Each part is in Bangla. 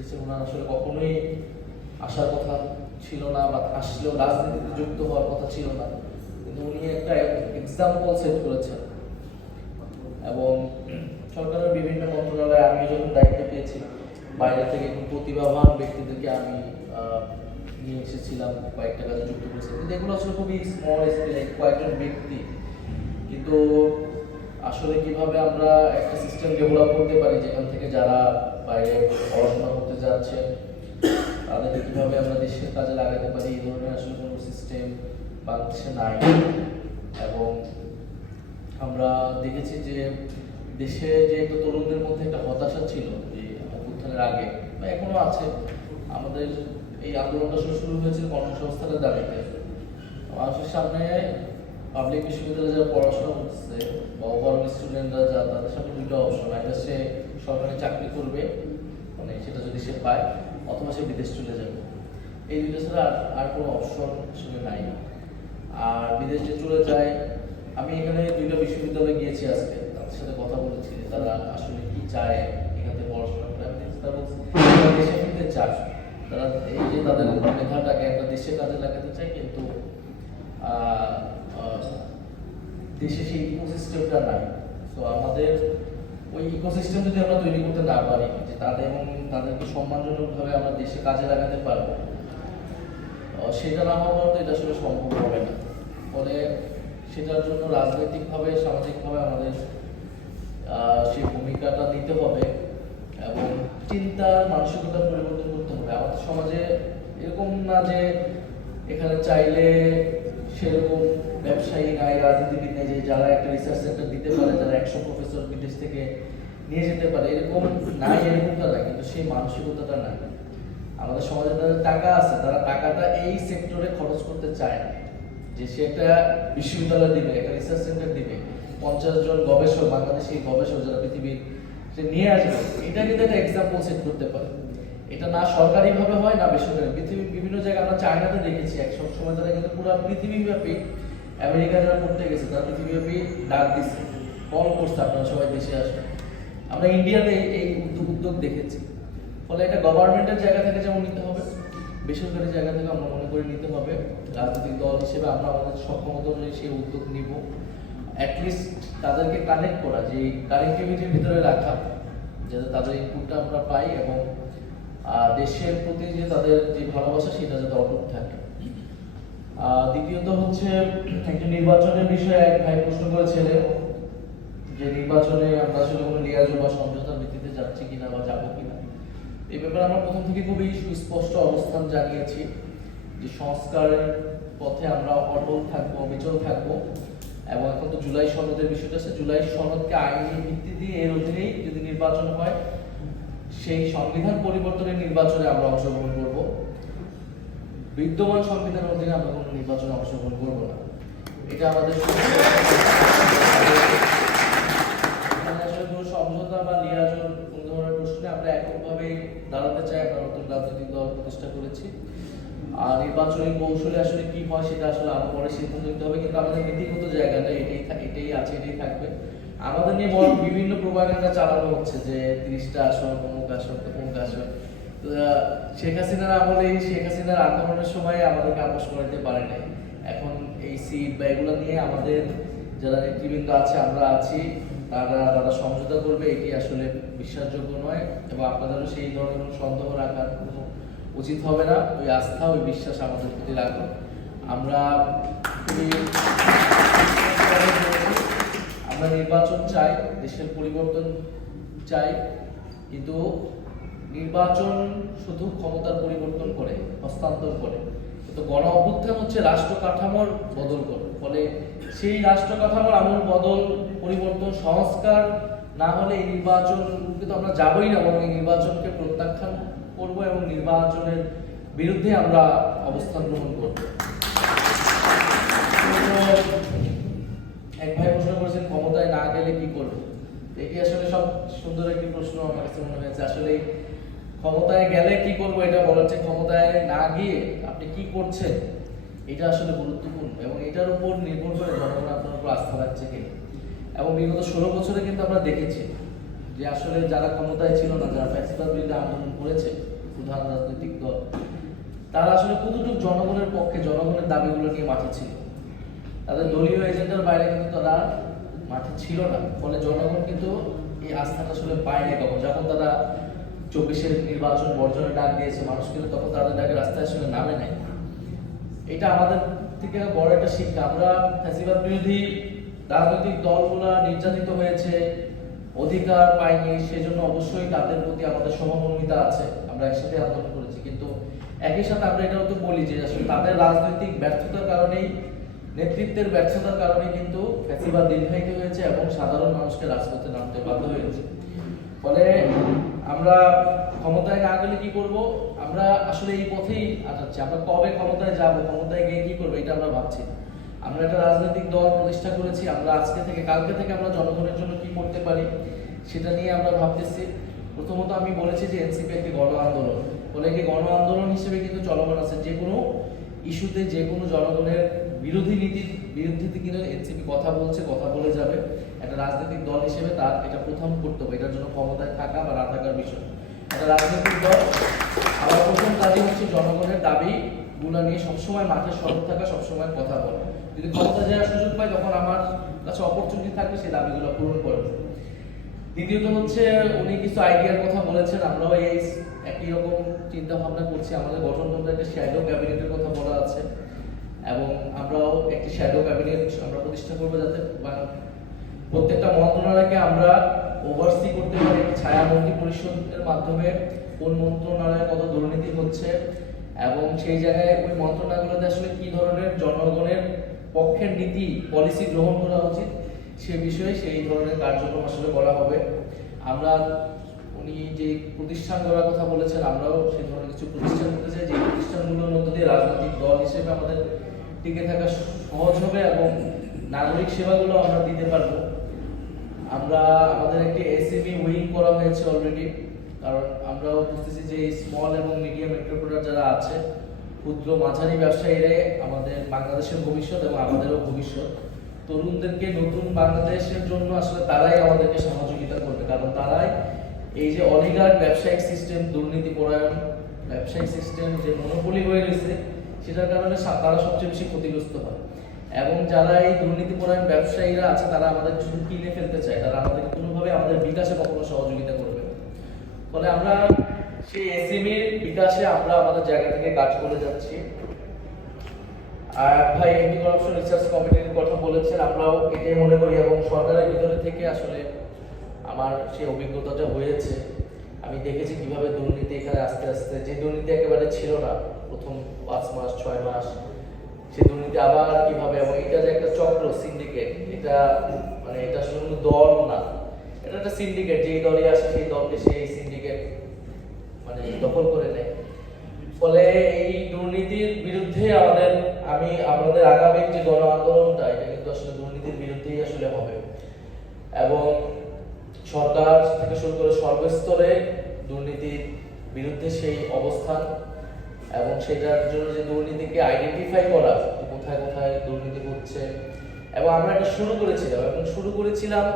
এসেছে ওনার আসলে কখনোই আসার কথা ছিল না বা আসলেও রাজনীতিতে যুক্ত হওয়ার কথা ছিল না। কিন্তু উনি একটা এক্সাম্পল সেট করেছেন। এবং সরকারের বিভিন্ন মন্ত্রণালয়ে আমি যখন দায়িত্ব পেয়েছি, বাইরে থেকে প্রতিভাবান ব্যক্তিদেরকে আমি নিয়ে এসেছিলাম, কয়েকটা কাজে যুক্ত করেছি কিন্তু এগুলো আসলে খুবই স্মল স্কেলে কয়েকজন ব্যক্তি। কিন্তু আসলে কীভাবে আমরা একটা সিস্টেম ডেভেলপ করতে পারি যেখান থেকে যারা বাইরে পড়াশোনা করতে যাচ্ছে, তাদেরকে কীভাবে আমরা দেশের কাজে লাগাতে পারি, এই ধরনের আসলে কোনো সিস্টেম বাংলাদেশে নাই। এবং আমরা দেখেছি যে দেশে যে একটা তরুণদের মধ্যে একটা হতাশা ছিল যে অভ্যুত্থানের আগে, বা এখনও আছে, আমাদের এই আন্দোলনটা শুরু হয়েছিল কর্মসংস্থানের দাবিতে। মানুষের সামনে পাবলিক বিশ্ববিদ্যালয়ে যারা পড়াশোনা করতেছে বা ওভারঅল স্টুডেন্টরা যা, তাদের সামনে দুটো অপশন একটা সে সরকারি চাকরি করবে মানে সেটা যদি সে পায়, অথবা সে বিদেশ চলে যাবে। এই দুটো ছাড়া আর আর কোনো অপশন আসলে নাই। আর বিদেশ চলে যায়, আমি এখানে দুইটা বিশ্ববিদ্যালয়ে গিয়েছি আজকে, তাদের সাথে কথা বলেছি যে তারা আসলে কি চায় এখান থেকে পড়াশোনা করে। আমি তারা বলছে দেশে ফিরতে চায়। তারা এই যে তাদের মেধাটাকে একটা দেশে কাজে লাগাতে চায়, কিন্তু দেশে সেই ইকোসিস্টেমটা নাই। তো আমাদের ওই ইকোসিস্টেম যদি আমরা তৈরি করতে না পারি, যে তাদের এবং তাদেরকে সম্মানজনকভাবে আমরা দেশে কাজে লাগাতে পারব সেটা না হওয়া পর্যন্ত এটা আসলে সম্ভব হবে না। ফলে সেটার জন্য রাজনৈতিকভাবে, সামাজিকভাবে আমাদের সেই ভূমিকাটা নিতে হবে এবং চিন্তার মানসিকতার পরিবর্তন করতে হবে। আমাদের সমাজে এরকম না যে এখানে চাইলে সেরকম ব্যবসায়ী নাই, রাজনীতিবিদ নেই যে যারা একটা রিসার্চ সেন্টার দিতে পারে যারা একশো প্রফেসর বিদেশ থেকে নিয়ে যেতে পারে, এরকম নাই এরকমটা না কিন্তু সেই মানসিকতাটা নাই। আমাদের সমাজে তাদের টাকা আছে, তারা টাকাটা এই সেক্টরে খরচ করতে চায় না। যে সে একটা বিশ্ববিদ্যালয় দিবে, একটা রিসার্চ সেন্টার দিবে, পঞ্চাশ জন গবেষক, বাংলাদেশি গবেষক যারা পৃথিবীর সে নিয়ে আসবে, এটা কিন্তু একটা এক্সাম্পল সেট করতে পারে। এটা না সরকারি ভাবে হয়, না বেসরকারি। পৃথিবীর বিভিন্ন জায়গায় আমরা চায়নাতে দেখেছি এক সব সময় তারা কিন্তু পুরো পৃথিবীব্যাপী আমেরিকা যারা পড়তে গেছে, তারা পৃথিবীব্যাপী ডাক দিচ্ছে কল করছে আপনারা সবাই দেশে আসবেন আমরা ইন্ডিয়াতে এই- উদ্যোগ উদ্যোগ দেখেছি। ফলে এটা গভর্নমেন্টের জায়গা থেকে যেমন নিতে হবে, বেসরকারি জায়গা থেকে আমরা মনে করি নিতে হবে। রাজনৈতিক দল হিসেবে আমরা আমাদের সক্ষমতা অনুযায়ী সেই উদ্যোগ নিব। অ্যাটলিস্ট তাদেরকে কানেক্ট করা, যে কানেক্টিভিটির ভিতরে রাখা, যাতে তাদের ইনপুটটা আমরা পাই এবং দেশের প্রতি যে তাদের যে ভালোবাসা, সেটা যাতে অটুট থাকে। দ্বিতীয়ত হচ্ছে একজন নির্বাচনের বিষয়ে এক ভাই প্রশ্ন করেছিলেন যে নির্বাচনে আমরা আসলে কোনো লিয়াজু বা সমঝোতার ভিত্তিতে যাচ্ছি কিনা বা যাব কিনা। এই ব্যাপারে আমরা প্রথম থেকে খুবই সুস্পষ্ট অবস্থান জানিয়েছি যে সংস্কারের পথে আমরা অটল থাকব, অবিচল থাকব এবং এখন তো জুলাই সনদের বিষয়টা আছে। জুলাই সনদকে আইনি ভিত্তি দিয়ে এর অধীনেই যদি নির্বাচন হয় সেই সংবিধান পরিবর্তনের নির্বাচনে আমরা অংশগ্রহণ করব। বিদ্যমান সংবিধানের অধীনে আমরা কোনো নির্বাচনে অংশগ্রহণ করব না। এটা আমাদের সমঝোতা বা কোনো ধরনের প্রশ্নে আমরা এককভাবে দাঁড়াতে চাই, আমরা নতুন রাজনৈতিক দল প্রতিষ্ঠা করেছি। আর নির্বাচনী কৌশলে আসলে কি হয় সেটা আসলে আরও পরে সিদ্ধান্ত নিতে হবে, কিন্তু আমাদের নীতিগত জায়গাটা এটাই এটাই আছে, এটাই থাকবে। আমাদের নিয়ে বিভিন্ন প্রোপাগান্ডা চালানো হচ্ছে যে তিরিশটা আসন শেখ হাসিনার আমলে, শেখ হাসিনার আন্দোলনের সময় আমাদেরকে আপোষ করাতে পারে নাই। এখন এই সিট বা এগুলো নিয়ে আমাদের যারা নেতৃবৃন্দ আছে, আমরা আছি, তারা তারা সমঝোতা করবে, এটি আসলে বিশ্বাসযোগ্য নয় এবং আপনাদেরও সেই ধরনের সন্দেহ রাখার উচিত হবে না। ওই আস্থা, ওই বিশ্বাস আমাদের প্রতি রাখুন। আমরা আমরা নির্বাচন চাই, দেশের পরিবর্তন চাই কিন্তু নির্বাচন শুধু ক্ষমতার পরিবর্তন করে, হস্তান্তর করে। কিন্তু গণ অভ্যুত্থান হচ্ছে রাষ্ট্র কাঠামোর বদল করে। ফলে সেই রাষ্ট্র কাঠামোর আমূল বদল, পরিবর্তন, সংস্কার না হলে এই নির্বাচন কিন্তু আমরা যাবই না, বরং এই নির্বাচনকে প্রত্যাখ্যান করব এবং নির্বাচনের বিরুদ্ধে আমরা অবস্থান গ্রহণ করব এক ভাই প্রশ্ন করেছেন ক্ষমতায় না গেলে কি করবে এটি আসলে সব সুন্দর একটি প্রশ্ন আমার কাছে মনে হয়েছে। আসলে ক্ষমতায় গেলে কি করব এটা বলার চেয়ে ক্ষমতায় না গিয়ে আপনি কি করছেন, এটা আসলে গুরুত্বপূর্ণ এবং এটার উপর নির্ভর করে জনগণ আপনার উপর আস্থা রাখছে কিনা এবং বিগত ষোলো বছরে কিন্তু আমরা দেখেছি যে আসলে যারা ক্ষমতায় ছিল না, যারা ফ্যাসিবাদ বিরুদ্ধে আন্দোলন করেছে, প্রধান রাজনৈতিক দল, তারা আসলে কতটুকু জনগণের পক্ষে, জনগণের দাবিগুলো নিয়ে মাঠে ছিল? তাদের দলীয় এজেন্ডার বাইরে কিন্তু তারা মাঠে ছিল না। ফলে জনগণ কিন্তু আস্থাটা আসলে তখন যখন তারা চব্বিশের নির্বাচন বর্জনের ডাক দিয়েছে মানুষ, কিন্তু তখন তাদের ডাকে রাস্তায় আসলে নামে এটা আমাদের থেকে বড় একটা শিক্ষা। আমরা ফ্যাসিবাদ বিরোধী রাজনৈতিক দলগুলা নির্যাতিত হয়েছে, অধিকার পায়নি সেজন্য অবশ্যই তাদের প্রতি আমাদের সহমর্মিতা আছে। আমরা একসাথে আন্দোলন করেছি। কিন্তু একই সাথে আমরা এটাও তো বলি যে আসলে তাদের রাজনৈতিক ব্যর্থতার কারণেই নেতৃত্বের ব্যর্থতার কারণে কিন্তু ফ্যাসিবাদ দীর্ঘায়িত হয়েছে এবং সাধারণ মানুষকে রাজপথে নামতে বাধ্য হয়েছে। ফলে আমরা ক্ষমতায় না গেলে কি করব? আমরা আসলে এই পথেই আটাচ্ছি আমরা কবে ক্ষমতায় যাব? ক্ষমতায় গিয়ে কি করব? এটা আমরা ভাবছি না। আমরা একটা রাজনৈতিক দল প্রতিষ্ঠা করেছি। আমরা আজকে থেকে, কালকে থেকে আমরা জনগণের জন্য কি করতে পারি সেটা নিয়ে আমরা ভাবতেছি। প্রথমত আমি বলেছি যে এনসিপি একটি গণ আন্দোলন। ফলে একটি গণ আন্দোলন হিসেবে কিন্তু চলমান আছে। যে কোনো ইস্যুতে যে কোনো জনগণের বিরোধী নীতির বিরুদ্ধে কিন্তু এনসিপি কথা বলছে, কথা বলে যাবে। একটা রাজনৈতিক দল হিসেবে তার এটা প্রথম কর্তব্য, এটার জন্য ক্ষমতায় থাকা বা না থাকার বিষয়। একটা রাজনৈতিক দল আমার প্রথম কাজই হচ্ছে জনগণের দাবি গুলা নিয়ে সবসময় মাঠে সরব থাকা, সবসময় কথা বলে। যদি ক্ষমতা যাওয়ার সুযোগ পাই, তখন আমার কাছে অপরচুনিটি থাকবে সেই দাবিগুলো পূরণ করবে দ্বিতীয়ত হচ্ছে, উনি কিছু আইডিয়ার কথা বলেছেন, আমরাও এই একই রকম চিন্তা ভাবনা করছি। আমাদের গঠনতন্ত্রে একটা শ্যাডো ক্যাবিনেটের কথা বলা আছে। শ্যাডো ক্যাবিনেট আমরা প্রতিষ্ঠা করব যাতে বাং- প্রত্যেকটা মন্ত্রণালয়কে আমরা ওভারসি করতে পারি ছায়ামন্ত্রী পরিষদের মাধ্যমে কোন মন্ত্রণালয়ে কত দুর্নীতি হচ্ছে এবং সেই জায়গায় ওই মন্ত্রণালয়গুলোতে আসলে কি ধরনের জনগণের পক্ষের নীতি পলিসি গ্রহণ করা উচিত সে বিষয়ে সেই ধরনের কার্যক্রম আসলে করা হবে। আমরা উনি যে প্রতিষ্ঠান করার কথা বলেছেন, আমরাও সেই ধরনের কিছু প্রতিষ্ঠান করতে চাই। যে প্রতিষ্ঠানগুলোর মধ্যে দিয়ে রাজনৈতিক দল হিসেবে আমাদের টিকে থাকা সহজ হবে এবং নাগরিক সেবাগুলো আমরা দিতে পারব। আমরা, আমাদের একটি এসএমই উইং করা হয়েছে অলরেডি কারণ আমরাও বুঝতেছি যে স্মল এবং মিডিয়াম এন্টারপ্রেনার যারা আছে, ক্ষুদ্র মাঝারি ব্যবসায়ীরা আমাদের বাংলাদেশের ভবিষ্যৎ এবং আমাদেরও ভবিষ্যৎ। তরুণদেরকে নতুন বাংলাদেশের জন্য আসলে তারাই আমাদেরকে সহযোগিতা করবে, কারণ তারাই এই যে অলিগার ব্যবসায়িক সিস্টেম দুর্নীতি পরায়ণ ব্যবসায়িক সিস্টেম যে মনোপলি হয়ে রয়েছে সেটার কারণে তারা সবচেয়ে বেশি ক্ষতিগ্রস্ত হয়। এবং যারা এই দুর্নীতি পরায়ণ ব্যবসায়ীরা আছে, তারা আমাদের শুধু কিনে ফেলতে চায়। তারা আমাদের কোনোভাবে আমাদের বিকাশে কখনো সহযোগিতা করবে ফলে আমরা সেই এসএমইর বিকাশে আমরা আমাদের জায়গা থেকে কাজ করে যাচ্ছি। আর ভাই এন্টি করাপশন রিসার্চ কমিটির কথা বলেছেন, আমরাও এটাই মনে করি। এবং সরকারের ভিতরে থেকে আসলে আমার সেই অভিজ্ঞতাটা হয়েছে। আমি দেখেছি কীভাবে দুর্নীতি এখানে আস্তে আস্তে, যে দুর্নীতি একেবারে ছিল না প্রথম পাঁচ মাস, ছয় মাস সেই দুর্নীতি আবার কীভাবে এবং এটা যে একটা চক্র সিন্ডিকেট এটা মানে এটা কোনো দল না, এটা একটা সিন্ডিকেট যেই দলই আসে সেই দলকে সেই সিন্ডিকেট মানে দখল করে নেয়। ফলে এই দুর্নীতির বিরুদ্ধে আমাদের, আমি, আমাদের আগামী যে গণ আন্দোলনটা, এটা কিন্তু আসলে দুর্নীতির বিরুদ্ধেই আসলে হবে। এবং সরকার থেকে শুরু করে সর্বস্তরে দুর্নীতির বিরুদ্ধে সেই অবস্থান এবং সেটার জন্য যে দুর্নীতিকে আইডেন্টিফাই করা কোথায় কোথায় দুর্নীতি হচ্ছে। এবং আমরা এটা শুরু করেছিলাম, এবং শুরু করেছিলাম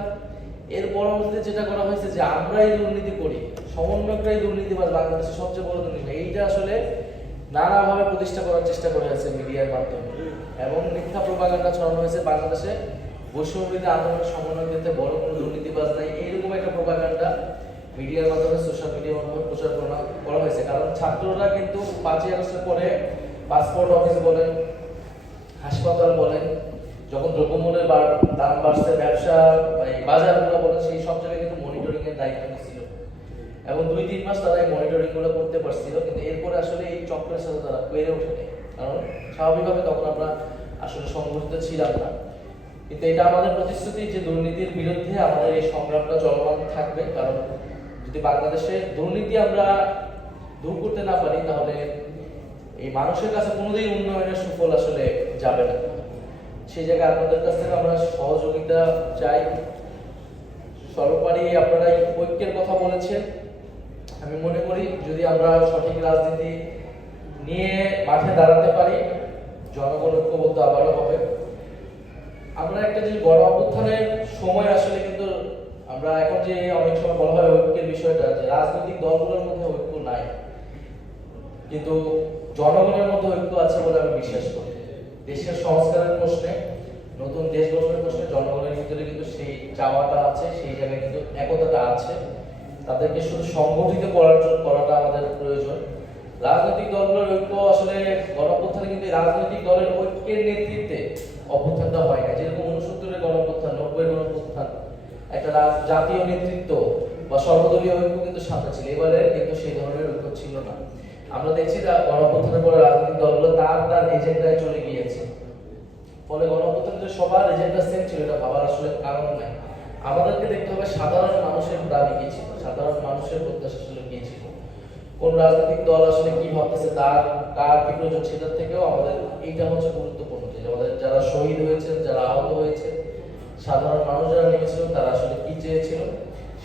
এর পরবর্তীতে যেটা করা হয়েছে যে আমরাই দুর্নীতি করি, সমন্বয়করাই দুর্নীতিবাজ, বাংলাদেশের সবচেয়ে বড় দুর্নীতি। এইটা আসলে নানাভাবে প্রতিষ্ঠা করার চেষ্টা করা হয়েছে মিডিয়ার মাধ্যমে। এবং মিথ্যা প্রপাগান্ডা ছড়ানো হয়েছে বাংলাদেশে। বৈষম্যবিরোধী আন্দোলনের সমন্বয় বড় কোনো দুর্নীতিবাজ নাই। এইরকম একটা প্রপাগান্ডা মিডিয়ার মাধ্যমে সোশ্যাল মিডিয়ার মাধ্যমে প্রচার করা হয়েছে। কারণ ছাত্ররা কিন্তু পাঁচই আগস্টের পরে পাসপোর্ট অফিস বলেন হাসপাতাল বলেন যখন দ্রব্যমূল্যের দাম বাড়ছে, ব্যবসা বাজারগুলো বলেন সেই সব জায়গায় কিন্তু মনিটরিং এর দায়িত্ব ছিল। এবং দুই তিন মাস তারা এই মনিটরিংগুলো করতে পারছিল, কিন্তু এরপরে আসলে এই চক্রের সাথে তারা পেরে ওঠেনি। কারণ স্বাভাবিকভাবে তখন আমরা আসলে সংগঠিত ছিলাম না। কিন্তু এটা আমাদের প্রতিশ্রুতি যে দুর্নীতির বিরুদ্ধে আমাদের এই সংগ্রামটা চলমান থাকবে, কারণ যদি বাংলাদেশে দুর্নীতি আমরা দূর করতে না পারি, তাহলে এই মানুষের কাছে কোনোদিন উন্নয়নের সুফল আসলে যাবে না। সেই জায়গায় আপনাদের কাছ থেকে আমরা সহযোগিতা চাই। সর্বোপরি আপনারা এই ঐক্যের কথা বলেছেন। আমি মনে করি যদি আমরা সঠিক রাজনীতি নিয়ে মাঠে দাঁড়াতে পারি, জনগণ ঐক্যবদ্ধ আবারও হবে। আমরা একটা যে গণ অভ্যুত্থানের সময় আসলে কিন্তু আমরা এখন যে অনেক সময় বলা হয় ঐক্যের বিষয়টা, যে রাজনৈতিক দলগুলোর মধ্যে ঐক্য নাই। কিন্তু জনগণের মধ্যে ঐক্য আছে বলে আমি বিশ্বাস করি। দেশের সংস্কারের প্রশ্নে, নতুন দেশ গঠনের প্রশ্নে জনগণের ভিতরে কিন্তু সেই চাওয়াটা আছে, সেই জায়গায় কিন্তু একতাটা আছে। তাদেরকে শুধু সংগঠিত করার জন্য করাটা আমাদের প্রয়োজন। রাজনৈতিক দলগুলোর ঐক্য আসলে গণপ্রথানে কিন্তু রাজনৈতিক দলের ঐক্যের নেতৃত্বে অভ্যুত্থানটা হয় না। যেরকম উনসত্তরের গণঅভ্যুত্থান নব্বই গণঅভ্যুত্থান একটা জাতীয় নেতৃত্ব বা সর্বদলীয় ঐক্য কিন্তু সাথে ছিল। এবারে কিন্তু সেই ধরনের ঐক্য ছিল না। আমরা দেখছি যে গণঅভ্যুত্থানের পরে রাজনৈতিক দলগুলো তার তার এজেন্ডায় চলে গিয়েছে। ফলে গণঅভ্যুত্থান যে সবার এজেন্ডা সেম ছিল, এটা ভাবার আসলে কারণ নাই। আমাদেরকে দেখতে হবে সাধারণ মানুষের দাবি কি ছিল? সাধারণ মানুষের প্রত্যাশা আসলে কি ছিল? কোন রাজনৈতিক দল আসলে কি ভাবতেছে? তার, কার কি প্রয়োজন সেটার থেকেও আমাদের এইটা হচ্ছে গুরুত্বপূর্ণ যে আমাদের যারা শহীদ হয়েছেন, যারা আহত হয়েছে সাধারণ মানুষ যারা নেমেছিল তারা আসলে কি চেয়েছিল।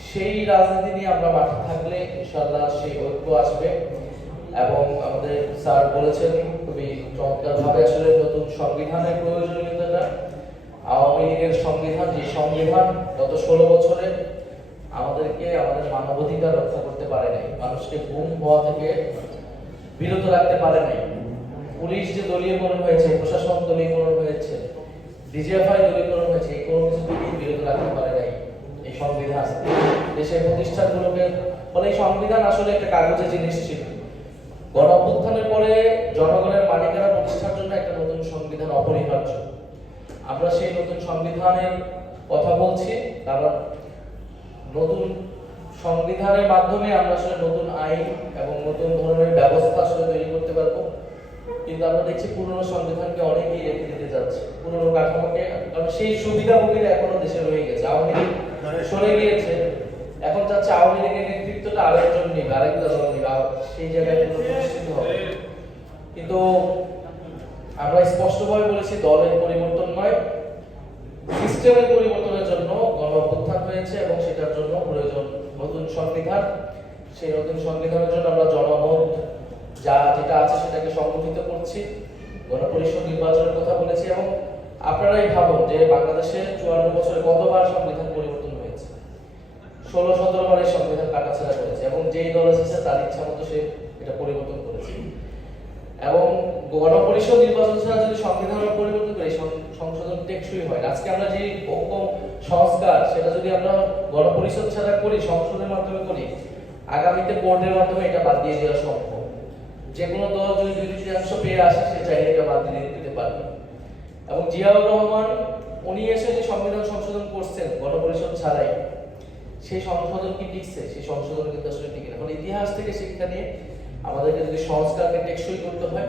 সেই রাজনীতি নিয়ে আমরা মাঠে থাকলে ইনশাল্লাহ সেই ঐক্য আসবে এবং আমাদের স্যার বলেছেন খুবই চমৎকার ভাবে আসলে নতুন সংবিধানের প্রয়োজনীয়তাটা। আওয়ামী লীগের সংবিধান, যে সংবিধান গত ষোলো বছরে আমাদেরকে আমাদের মানবাধিকার রক্ষা করতে পারে নাই, মানুষকে গুম হওয়া থেকে বিরত রাখতে পারে নাই। পুলিশ যে দলীয়করণ হয়েছে, প্রশাসন দলীয়করণ হয়েছে ডিজিএফআই দলীয়করণ হয়েছে এই কোনো কিছু থেকেই বিরত রাখতে পারে নাই, এই সংবিধান দেশের প্রতিষ্ঠানগুলোকে ফলে এই সংবিধান আসলে একটা কাগজের জিনিস ছিল। গণ অভ্যুত্থানের পরে জনগণের মালিকানা প্রতিষ্ঠার জন্য একটা নতুন সংবিধান অপরিহার্য। আমরা সেই নতুন সংবিধানের কথা বলছি, কারণ নতুন সংবিধানের মাধ্যমে আমরা আসলে নতুন আইন এবং নতুন ধরনের ব্যবস্থা আসলে তৈরি করতে পারব। কিন্তু আমরা দেখছি পুরনো সংবিধানকে অনেকেই রেখে দিতে পুরনো কারণ সেই সুবিধাভোগীরা এখনও দেশে রয়ে গেছে। আওয়ামী লীগ সরে গিয়েছে। এখন চাচ্ছে আওয়ামী লীগের নেতৃত্বটা আরেকজন নিবে আরেক দল নিবে। সেই জায়গায় পুনঃপ্রতিষ্ঠিত হবে কিন্তু আমরা স্পষ্টভাবে বলেছি, দলের পরিবর্তন নয়, সিস্টেমের পরিবর্তনের জন্য গণ অভ্যুত্থান হয়েছে এবং সেটার জন্য প্রয়োজন নতুন সংবিধান। সেই নতুন সংবিধানের জন্য আমরা জনমত, যা যেটা আছে সেটাকে সংগঠিত করছি। গণপরিষদ নির্বাচনের কথা বলেছি এবং আপনারাই ভাবুন যে বাংলাদেশে চুয়ান্ন বছরে কতবার সংবিধান পরিবর্তন হয়েছে? ষোলো, সতেরো বারের সংবিধান কাটা কাটাছেড়া করেছে এবং যেই দল এসেছে তার ইচ্ছা মতো সে এটা পরিবর্তন করেছে। এবং গণপরিষদ নির্বাচন ছাড়া যদি সংবিধান পরিবর্তন করি সংশোধন টেকসই হয় আজকে আমরা যে ঐক্য সংস্কার, সেটা যদি আমরা গণপরিষদ ছাড়া করি সংশোধনের মাধ্যমে করি, আগামীতে বোর্ডের মাধ্যমে এটা বাদ দিয়ে দেওয়া সম্ভব। যে কোনো দল যদি দুই তৃতীয়াংশ পেয়ে আসে, সে চাইলে এটা বাদ দিয়ে দিতে পারবে। এবং জিয়াউর রহমান, উনি এসে যে সংবিধান সংশোধন করছেন, গণপরিষদ ছাড়াই, সেই সংশোধন কি টিকছে সেই সংশোধন কিন্তু আসলে টিকে না। ফলে ইতিহাস থেকে শিক্ষা নিয়ে আমাদেরকে যদি সংস্কারকে টেকসই করতে হয়,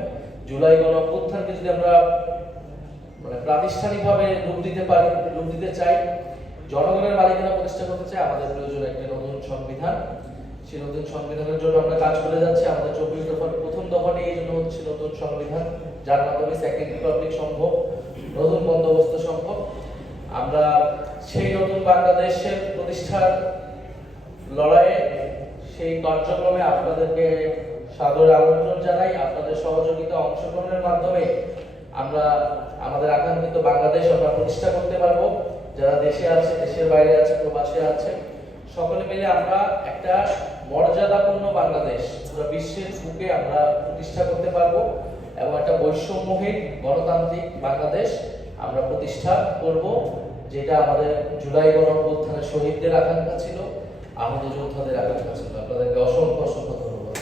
জুলাই গণ অভ্যুত্থানকে যদি আমরা মানে প্রাতিষ্ঠানিকভাবে রূপ দিতে পারি, রূপ দিতে চাই, জনগণের মালিকানা প্রতিষ্ঠা করতে চাই, আমাদের প্রয়োজন একটা নতুন সংবিধান। সেই নতুন সংবিধানের জন্য আমরা কাজ করে যাচ্ছি। আমাদের চব্বিশ দফার প্রথম দফাটি এই জন্য হচ্ছে নতুন সংবিধান, যার মাধ্যমে সেকেন্ড রিপাবলিক সম্ভব। নতুন বন্দোবস্ত সম্ভব। আমরা সেই নতুন বাংলাদেশের প্রতিষ্ঠার লড়াইয়ে সেই কার্যক্রমে আপনাদেরকে সাদর আমন্ত্রণ জানাই। আপনাদের সহযোগিতা অংশগ্রহণের মাধ্যমে আমরা আমাদের আকাঙ্ক্ষিত বাংলাদেশ আমরা প্রতিষ্ঠা করতে পারব। যারা দেশে আছে, দেশের বাইরে আছে, প্রবাসে আছে, সকলে মিলে আমরা একটা মর্যাদাপূর্ণ বাংলাদেশ, পুরো বিশ্বের বুকে আমরা প্রতিষ্ঠা করতে পারব। এবং একটা বৈষম্যহীন গণতান্ত্রিক বাংলাদেশ আমরা প্রতিষ্ঠা করব, যেটা আমাদের জুলাই গণঅভ্যুত্থানের শহীদদের আকাঙ্ক্ষা ছিল আমাদের যোদ্ধাদের আকাঙ্ক্ষা ছিল। আপনাদেরকে অসংখ্য অসংখ্য ধন্যবাদ।